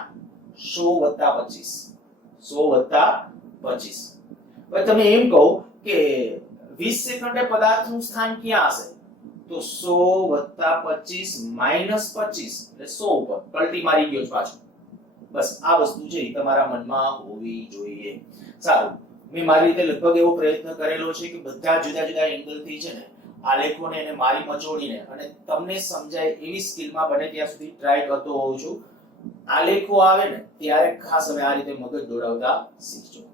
100 + 25, 100 + 25. હવે તમે એમ કહો કે 20 સેકન્ડે પદાર્થનું સ્થાન ક્યાં હશે, તો 100 + 25 - 25 એટલે 100 ઉપર. પલટી મારી ગયો પાછો. બસ આ વસ્તુ છે તમારા મનમાં હોવી જોઈએ. સારું, મેં મારી રીતે લગભગ એવો પ્રયત્ન કરેલો છે કે બધા જુદા જુદા એંગલથી છે ને આલેખોને એને મારી મચોડીને અને તમને સમજાય એવી સ્કિલમાં બને ત્યાં સુધી ટ્રાય કરતો હોઉં છું. આલેખો આવે ને ત્યારે ખાસ હવે આ રીતે મગજ દોડાવતા શીખજો.